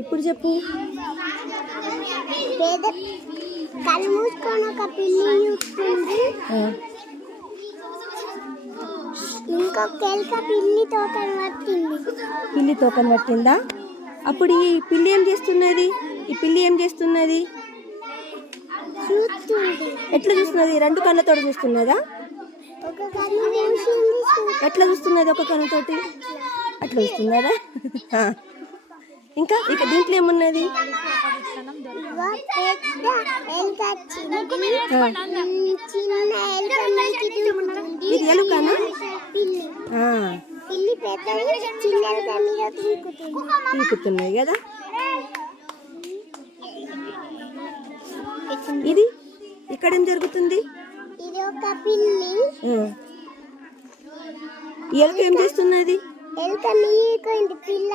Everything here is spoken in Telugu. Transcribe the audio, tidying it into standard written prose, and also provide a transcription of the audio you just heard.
ఇప్పుడు చెప్పు. కళ్ళు మూసుకొని ఒక పిల్లి చూస్తుంది, ఇంకొక ఎలుక పిల్లి తోకను పట్టింది. పిల్లి తోకను పట్టిందా? అప్పుడు ఈ పిల్లి ఏం చేస్తున్నది? ఈ పిల్లి ఏం చేస్తున్నది? చూస్తుంది. ఎట్లా చూస్తున్నది? రెండు కళ్ళతోటి చూస్తున్నదా? ఒక కన్ను మూసింది. ఎట్లా చూస్తున్నది? ఒక కన్నుతోటి అట్లా చూస్తున్నదా? ఇంకా ఇక దీంట్లో ఏమున్నది? పెద్ద ఎలుక వచ్చింది, చిన్న ఎలుక మీదికి దూకుతుంది. ఇది ఎలుకనా? పిల్లి పిల్లి పెద్దది, చిన్న ఎలుక మీద తీకుతున్నది కదా. ఇది ఇక్కడ ఏం జరుగుతుంది? ఇది ఒక పిల్లి. ఈ ఎలుక ఏం చేస్తున్నది? ఎలుక మీదికి పిల్ల